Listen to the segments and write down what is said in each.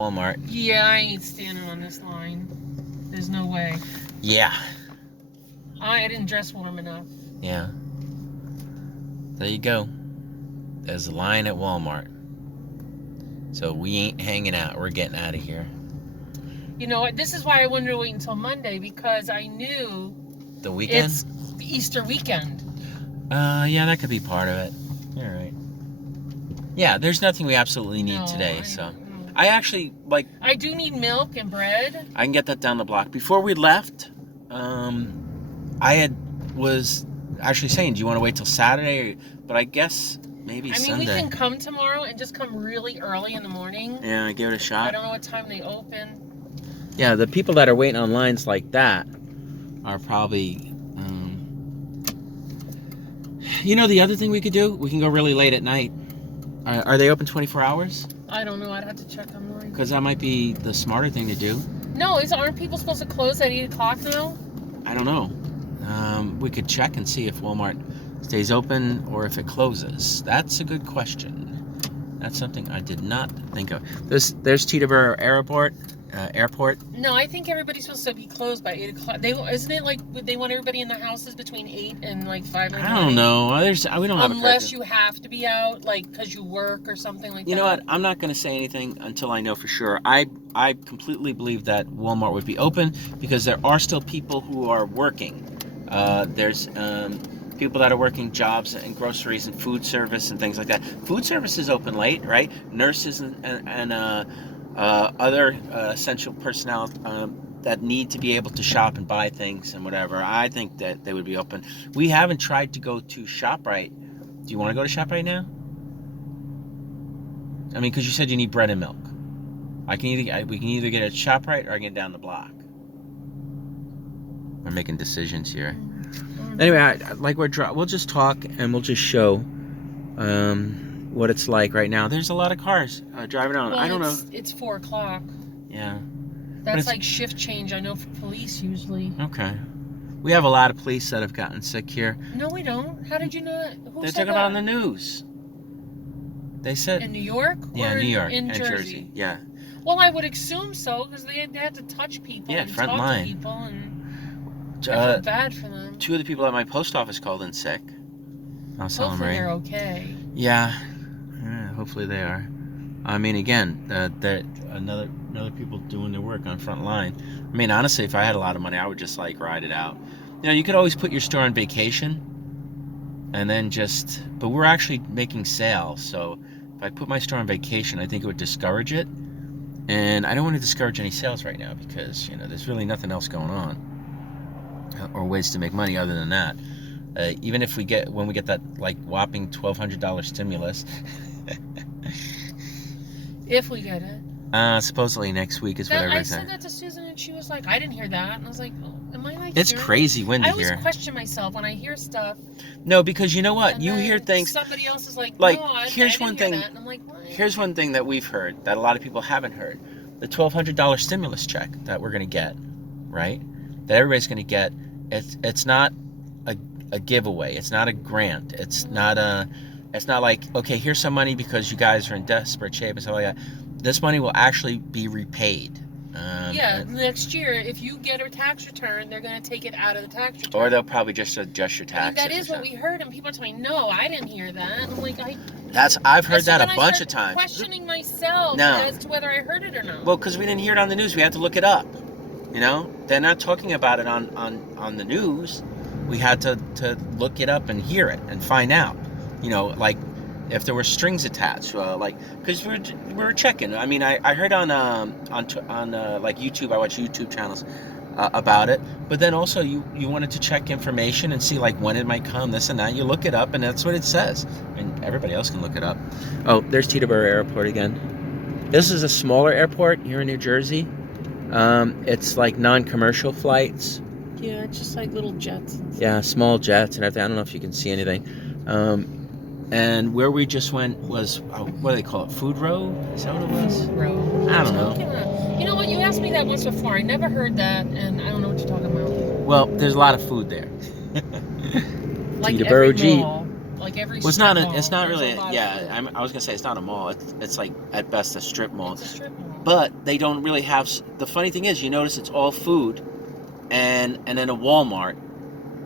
Walmart. Yeah, I ain't standing on this line. There's no way. Yeah. I didn't dress warm enough. Yeah. There you go. There's a line at Walmart. So we ain't hanging out. We're getting out of here. You know what? This is why I wanted to wait until Monday, because I knew the weekend? It's the Easter weekend. Yeah, that could be part of it. All right. Yeah, there's nothing we absolutely need today, so. I actually, like... I do need milk and bread. I can get that down the block. Before we left, I was actually saying, do you want to wait till Saturday? But I guess maybe Sunday. I mean, we can come tomorrow and just come really early in the morning. Yeah, give it a shot. I don't know what time they open. Yeah, the people that are waiting on lines like that are probably... You know, the other thing we could do? We can go really late at night. Are they open 24 hours? I don't know. I'd have to check online. Because that might be the smarter thing to do. No, aren't people supposed to close at 8 o'clock now? I don't know. We could check and see if Walmart stays open or if it closes. That's a good question. That's something I did not think of. There's Teterboro Airport. No, I think everybody's supposed to be closed by 8 o'clock. Isn't it like they want everybody in the houses between 8 and like 5 in the morning? I don't know. We don't have unless you have to be out, like because you work or something like that. You know what? I'm not going to say anything until I know for sure. I completely believe that Walmart would be open because there are still people who are working. There's people that are working jobs and groceries and food service and things like that. Food service is open late, right? Nurses and other essential personnel that need to be able to shop and buy things and whatever. I think that they would be open. We haven't tried to go to ShopRite. Do you want to go to ShopRite now? I mean, because you said you need bread and milk. We can either get at ShopRite or I can get down the block. We're making decisions here. Anyway, we'll just talk and we'll just show what it's like right now. There's a lot of cars driving on. Well, I don't know. It's 4 o'clock. Yeah. That's like shift change, I know, for police usually. Okay. We have a lot of police that have gotten sick here. No, we don't. How did you know that? They're talking about on the news. They said... In New York? Yeah, New York in and Jersey. Yeah. Well, I would assume so, because they had to touch people and front talk line. to people, and I feel bad for them. 2 of the people at my post office called in sick. I'll tell them, right? Hopefully they're okay. Yeah, hopefully they are. I mean, again, they're another people doing their work on front line. I mean, honestly, if I had a lot of money, I would just like ride it out. You know, you could always put your store on vacation, and then but we're actually making sales, so if I put my store on vacation, I think it would discourage it, and I don't want to discourage any sales right now because, you know, there's really nothing else going on or ways to make money other than that. Even if when we get that like whopping $1,200 stimulus. If we get it. Supposedly next week is what everybody's saying. I said that to Susan and she was like, I didn't hear that. And I was like, oh, am I like... It's crazy windy here. I always question myself when I hear stuff. No, because you know what? You hear things... Somebody else is like, no, I here's didn't one hear thing. that. And I'm like, what? Here's one thing that we've heard that a lot of people haven't heard. The $1,200 stimulus check that we're going to get, right? That everybody's going to get. It's not a giveaway. It's not a grant. It's not like, okay, here's some money because you guys are in desperate shape and stuff like that. This money will actually be repaid. Yeah, next year, if you get a tax return, they're going to take it out of the tax return. Or they'll probably just adjust your taxes. That is what we heard, and people are telling me, no, I didn't hear that. I'm like, I've heard that a bunch of times. Questioning myself as to whether I heard it or not. Well, because we didn't hear it on the news, we had to look it up. You know, they're not talking about it on the news. We had to look it up and hear it and find out. You know, like if there were strings attached, because we were checking. I mean, I heard on like YouTube. I watch YouTube channels about it. But then also you wanted to check information and see like when it might come, this and that. You look it up, and that's what it says. And everybody else can look it up. Oh, there's Teterboro Airport again. This is a smaller airport here in New Jersey. It's like non-commercial flights. Yeah, it's just like little jets. Yeah, small jets and everything. I don't know if you can see anything. And where we just went was, what do they call it? Food Row? Is that what it was? Food Row. I don't know. You know what? You asked me that once before. I never heard that, and I don't know what you're talking about. Well, there's a lot of food there. Like Teterboro every mall. Like every mall. It's not really. Yeah, I was gonna say it's not a mall. It's like at best a strip mall. It's a strip mall. but they don't really have. The funny thing is, you notice it's all food, and then a Walmart,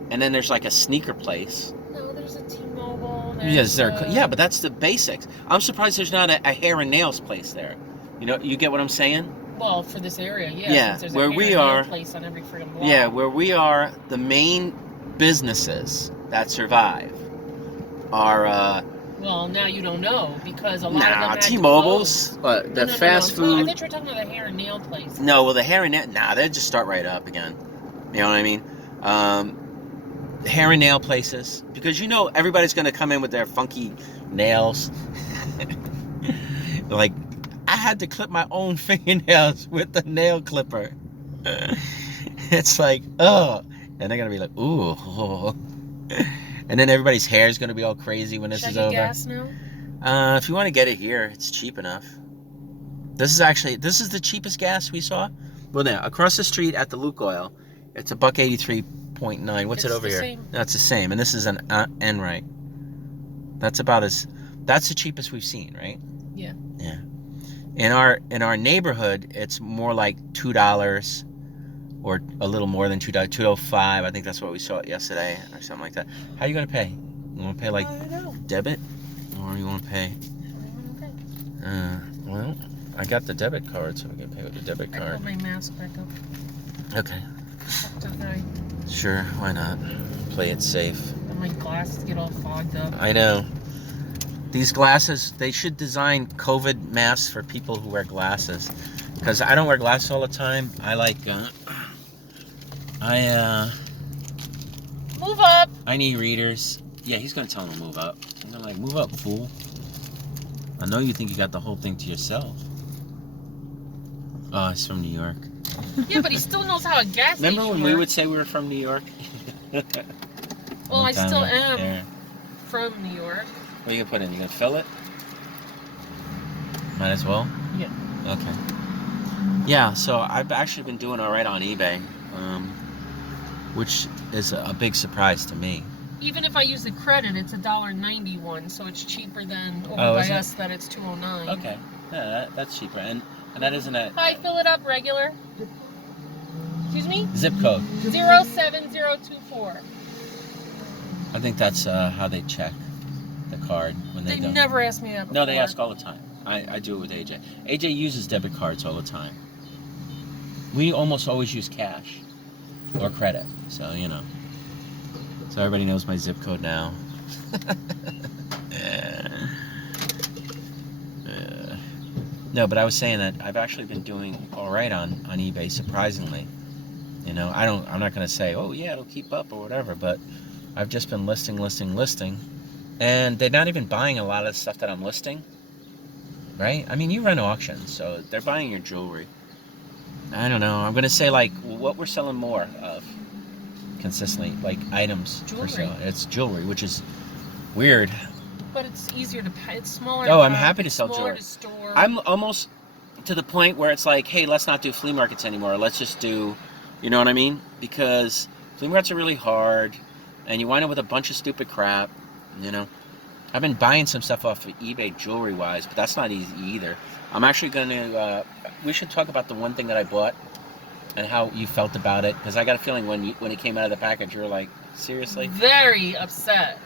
and then there's like a sneaker place. No, there's a T-Mobile. Yes, yeah, but that's the basics. I'm surprised there's not a hair and nails place there. You know, you get what I'm saying? Well, for this area, yeah. Yeah, There's where a hair we and nail are. place on every freaking block. Yeah, where we are, the main businesses that survive are. Well, now you don't know because a lot of them had T-Mobile's, to close. the fast No, I food. thought you were talking about the hair and nail place. No, well, the hair and nail, they just start right up again. You know what I mean? Hair and nail places, because you know everybody's gonna come in with their funky nails. Like, I had to clip my own fingernails with the nail clipper. It's like, oh, and they're gonna be like, ooh. And then everybody's hair is gonna be all crazy when this is over. Gas now? If you want to get it here, it's cheap enough. This is the cheapest gas we saw. Well, now across the street at the Luke Oil, it's $1.83.9. What's it over here? Same. No, it's the same, and this is an Enright. That's the cheapest we've seen, right? Yeah. Yeah. In our neighborhood, it's more like $2 or a little more than $2, $2.05. I think that's what we saw yesterday or something like that. How are you gonna pay? You want to pay like debit, or you want to pay? Well, I got the debit card, so we can pay with the debit card. I put my mask back up. Okay. Okay. Sure, why not? Play it safe. And my glasses get all fogged up. I know. These glasses, they should design COVID masks for people who wear glasses. Because I don't wear glasses all the time. I like, Move up! I need readers. Yeah, he's going to tell him to move up. I'm going to like, move up, fool. I know you think you got the whole thing to yourself. Oh, he's from New York. Yeah, but he still knows how a gas station Remember when we works. would say we were from New York? Well, I still am from New York. What are you going to put in? You going to fill it? Might as well? Yeah. Okay. Yeah, so I've actually been doing all right on eBay, which is a big surprise to me. Even if I use the credit, it's $1.91, so it's cheaper than over by us that it's $2.09. Okay, yeah, that's cheaper, and that isn't a. Hi, fill it up regular. Excuse me? Zip code. 07024. I think that's how they check the card when they don't. Never ask me that before. No, they ask all the time. I do it with AJ. AJ uses debit cards all the time. We almost always use cash or credit, so you know. So everybody knows my zip code now. No, but I was saying that I've actually been doing all right on eBay, surprisingly. You know, I'm not going to say, oh yeah, it'll keep up or whatever, but I've just been listing, and they're not even buying a lot of the stuff that I'm listing, right? I mean, you run auctions, so they're buying your jewelry. I don't know. I'm going to say, like, what we're selling more of consistently, like items for sale. It's jewelry, which is weird. But it's easier to pay. It's smaller. Oh, I'm happy to sell jewelry. To store. I'm almost to the point where it's like, hey, let's not do flea markets anymore. Let's just do, you know what I mean? Because flea markets are really hard, and you wind up with a bunch of stupid crap, you know? I've been buying some stuff off of eBay jewelry-wise, but that's not easy either. I'm actually going to, we should talk about the one thing that I bought and how you felt about it, because I got a feeling when it came out of the package, you were like, seriously? Very upset.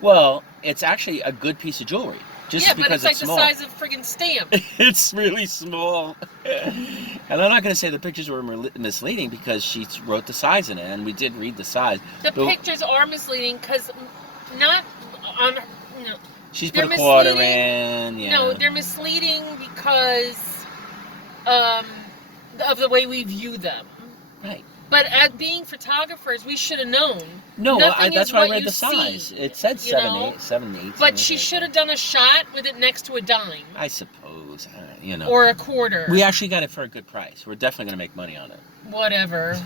Well, it's actually a good piece of jewelry. Just because but it's like small. the size of a friggin' stamp. It's really small. And I'm not going to say the pictures were misleading because she wrote the size in it, and we did read the size. The pictures are misleading because not on. No, she's put a quarter in. Yeah. No, they're misleading because of the way we view them. Right. But as being photographers, we should have known. No, that's why I read the size. It said 7 8. But she should have done a shot with it next to a dime. I suppose, you know. Or a quarter. We actually got it for a good price. We're definitely going to make money on it. Whatever.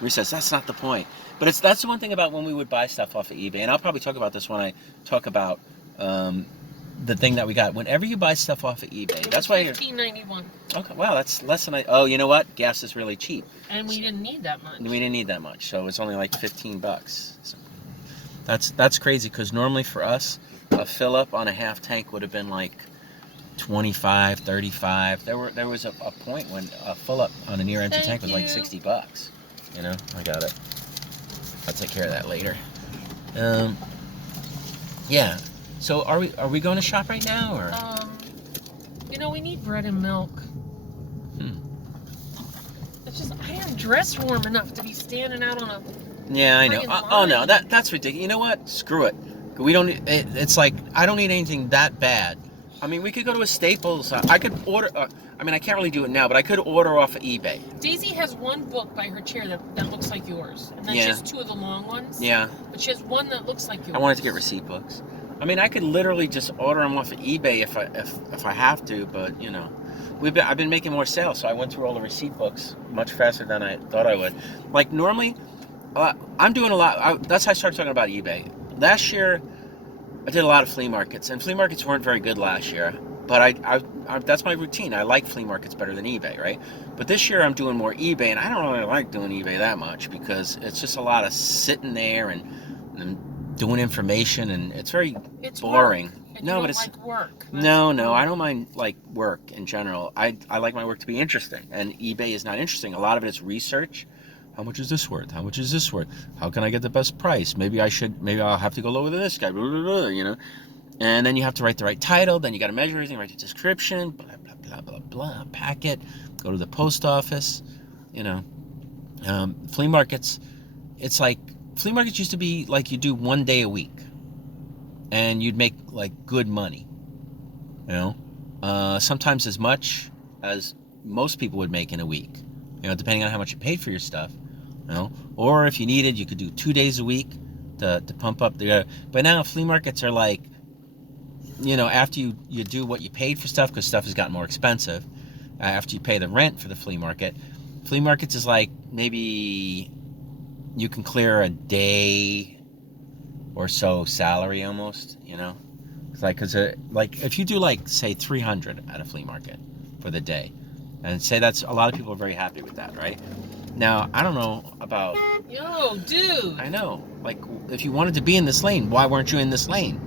Reese says, that's not the point. But that's the one thing about when we would buy stuff off of eBay. And I'll probably talk about this when I talk about the thing that we got. Whenever you buy stuff off of eBay, that's why you're $15.91. Okay, wow, that's less than oh, you know what? Gas is really cheap. And we didn't need that much. We didn't need that much, so it's only like $15. So that's crazy because normally for us, a fill up on a half tank would have been like 25, 35. There was a point when a full up on an ear-empty tank was like you. $60. You know, I got it. I'll take care of that later. Yeah. So are we going to shop right now, or? You know, we need bread and milk. It's just, I am dressed warm enough to be standing out on a. Yeah, I know. Oh no, that's ridiculous. You know what? Screw it. We don't. It's like I don't need anything that bad. I mean, we could go to a Staples. I could order. I mean, I can't really do it now, but I could order off of eBay. Daisy has one book by her chair that looks like yours, and then she has two of the long ones. Yeah. But she has one that looks like yours. I wanted to get receipt books. I mean, I could literally just order them off of eBay if I have to, but you know, I've been making more sales, so I went through all the receipt books much faster than I thought I would. Like normally, I'm doing a lot. That's how I started talking about eBay. Last year, I did a lot of flea markets, and flea markets weren't very good last year. But I that's my routine. I like flea markets better than eBay, right? But this year I'm doing more eBay, and I don't really like doing eBay that much because it's just a lot of sitting there and doing information, and it's very boring. No, but it's like work. No, I don't mind like work in general. I like my work to be interesting, and eBay is not interesting. A lot of it is research. How much is this worth? How much is this worth? How can I get the best price? Maybe I'll have to go lower than this guy, blah, blah, blah, you know? And then you have to write the right title, then you got to measure everything, write the description, blah, blah, blah, blah, blah, pack it, go to the post office, you know. Flea markets, it's like, flea markets used to be like you do 1 day a week, and you'd make like good money, you know? Sometimes as much as most people would make in a week, you know, depending on how much you paid for your stuff. You know, or if you needed, you could do 2 days a week to pump up the. But now flea markets are like, you know, after you do what you paid for stuff, because stuff has gotten more expensive. After you pay the rent for the flea markets is like maybe you can clear a day or so salary almost. You know, it's like like if you do like say 300 at a flea market for the day, and say that's a lot of people are very happy with that, right? Now, I don't know about... Yo, dude! I know. Like, if you wanted to be in this lane, why weren't you in this lane?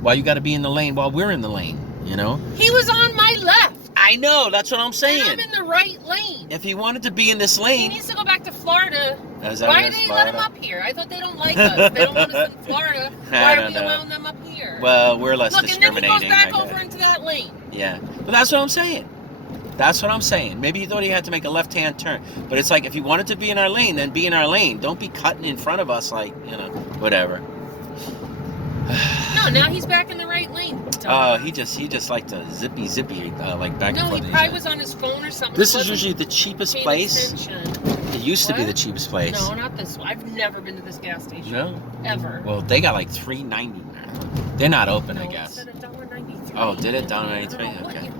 Why you got to be in the lane while we're in the lane, you know? He was on my left! I know, that's what I'm saying. And I'm in the right lane. If he wanted to be in this lane... He needs to go back to Florida. Why do they let him up here? I thought they don't like us. They don't want us in Florida. Why are we allowing them up here? Well, we're less discriminating. And then he goes back over into that lane. Yeah. But that's what I'm saying. That's what I'm saying. Maybe he thought he had to make a left-hand turn. But it's like, if you wanted to be in our lane, then be in our lane. Don't be cutting in front of us like, you know, whatever. No, now he's back in the right lane. Oh, he just liked to zippy, like back and forth. No, he probably was on his phone or something. This is usually the cheapest place. It used to be the cheapest place. No, not this one. I've never been to this gas station. No? Ever. Well, they got like $3.90 now. They're not open, I guess. It said $1.93. Oh, did it? $1.93? Okay.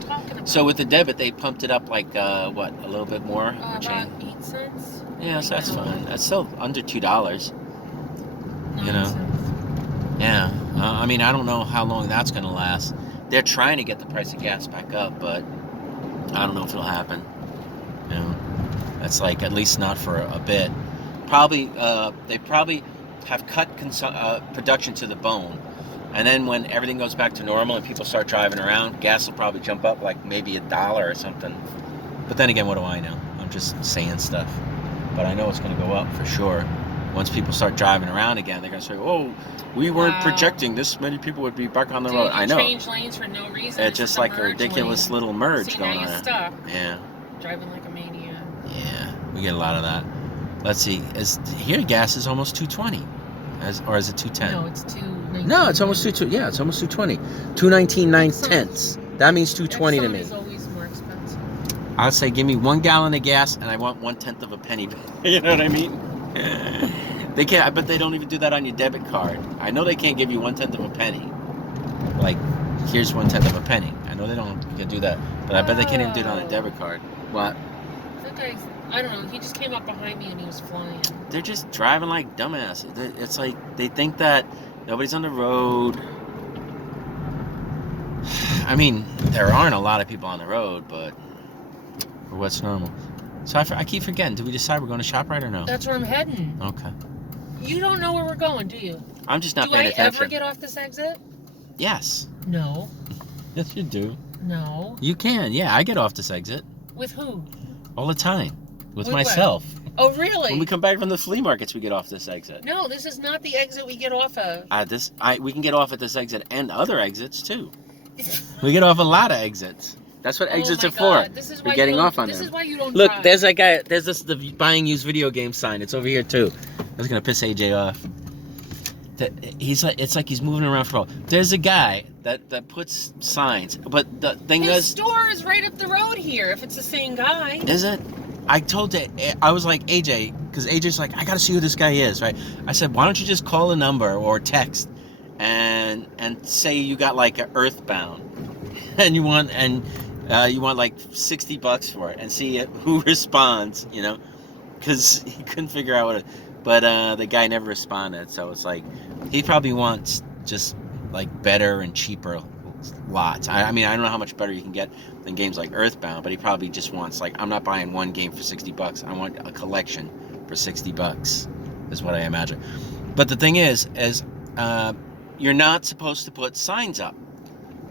So with the debit, they pumped it up like, what, a little bit more? About 8 cents. Yeah, so that's fine. That's still under $2. You know? Yeah. I mean, I don't know how long that's going to last. They're trying to get the price of gas back up, but I don't know if it'll happen. You know? That's like, at least not for a bit. They probably have cut production to the bone. And then when everything goes back to normal and people start driving around, gas will probably jump up like maybe $1 or something. But then again, what do I know? I'm just saying stuff. But I know it's going to go up for sure. Once people start driving around again, they're going to say, oh, we weren't projecting this many people would be back on the road. I know. Change lanes for no reason. It's just like a ridiculous little merge going on. Stuck. Yeah. Driving like a maniac. Yeah, we get a lot of that. Let's see. Here gas is almost $2.20. Or is it $2.10? No, it's $2.19. No, it's almost $2.20. Yeah, it's almost $2.20. $2.19.9. That means $2.20 to me. Is always more expensive. I'll say, give me 1 gallon of gas, and I want 1/10 of a penny. You know what I mean? They can't. But they don't even do that on your debit card. I know they can't give you 1/10 of a penny. Like, here's 1/10 of a penny. I know they don't do that, but I bet they can't even do it on a debit card. What? That guy, I don't know. He just came up behind me and he was flying. They're just driving like dumbasses. It's like they think that nobody's on the road. I mean, there aren't a lot of people on the road, but what's normal? So I keep forgetting. Did we decide we're going to ShopRite or no? That's where I'm heading. Okay. You don't know where we're going, do you? I'm just not paying attention. Do I ever get off this exit? Yes. No. Yes, you do. No. You can. Yeah, I get off this exit With who? all the time. With With myself. what? Oh, really? When we come back from the flea markets, we get off this exit. No, this is not the exit we get off of. We can get off at this exit and other exits too. We get off a lot of exits. That's what exits are for. This is We're why getting you don't, off on This them. is why you don't Look, drive. there's that guy. There's the buying used video game sign. It's over here too. I was gonna piss AJ off. It's like he's moving around for all. There's a guy that puts signs, but the thing His is, store is right up the road here. If it's the same guy. is it? I told it. I was like AJ, because AJ's like, I gotta see who this guy is, right? I said, why don't you just call a number or text, and say you got like an Earthbound, and you want like $60 for it, and see who responds, you know, because he couldn't figure out what it. But the guy never responded, so it's like he probably wants just like better and cheaper lots. I mean, I don't know how much better you can get than games like Earthbound, but he probably just wants like, I'm not buying one game for $60. I want a collection for $60. Is what I imagine. But the thing is you're not supposed to put signs up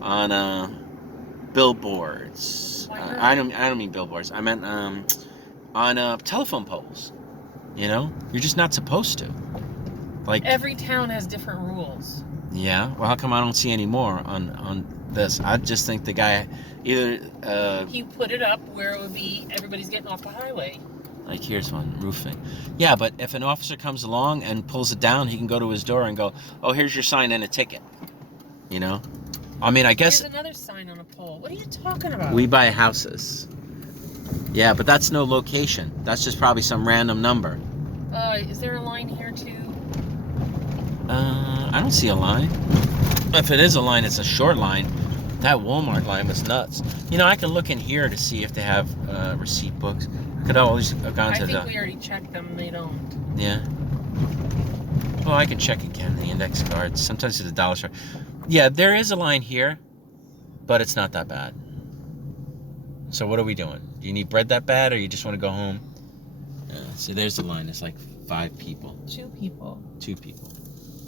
on billboards. I don't mean billboards. I meant on telephone poles. You know, you're just not supposed to. Like Every town has different rules. Yeah. Well, how come I don't see any more on this? I just think the guy either He put it up where it would be everybody's getting off the highway. like here's one, roofing. Yeah, but if an officer comes along and pulls it down, he can go to his door and go, "Oh, here's your sign and a ticket." You know. I mean, I guess There's another sign on a pole. What are you talking about? we buy houses. Yeah, but that's no location. That's just probably some random number. Is there a line here too? I don't see a line. If it is a line, it's a short line. That Walmart line was nuts. You know, I can look in here to see if they have receipt books. I could always have gone I to think the. we already checked them. They don't. Yeah. Well, I can check again the index cards. Sometimes it's a dollar store. Yeah, there is a line here, but it's not that bad. So what are we doing? Do you need bread that bad, or you just want to go home? So there's the line. It's like 5 people. 2 people. 2 people.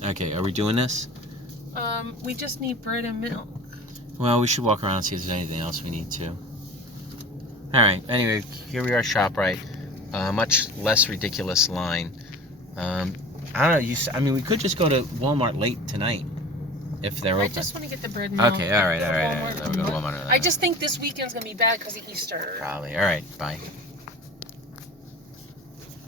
Okay, are we doing this? We just need bread and milk. Well, we should walk around and see if there's anything else we need to. All right. Anyway, here we are, ShopRite. Much less ridiculous line. I don't know. I mean, we could just go to Walmart late tonight if they're open. I just want to get the bread and milk. Okay. All right. Then we'll go to Walmart. I just think this weekend's gonna be bad because of Easter. Probably. All right. Bye.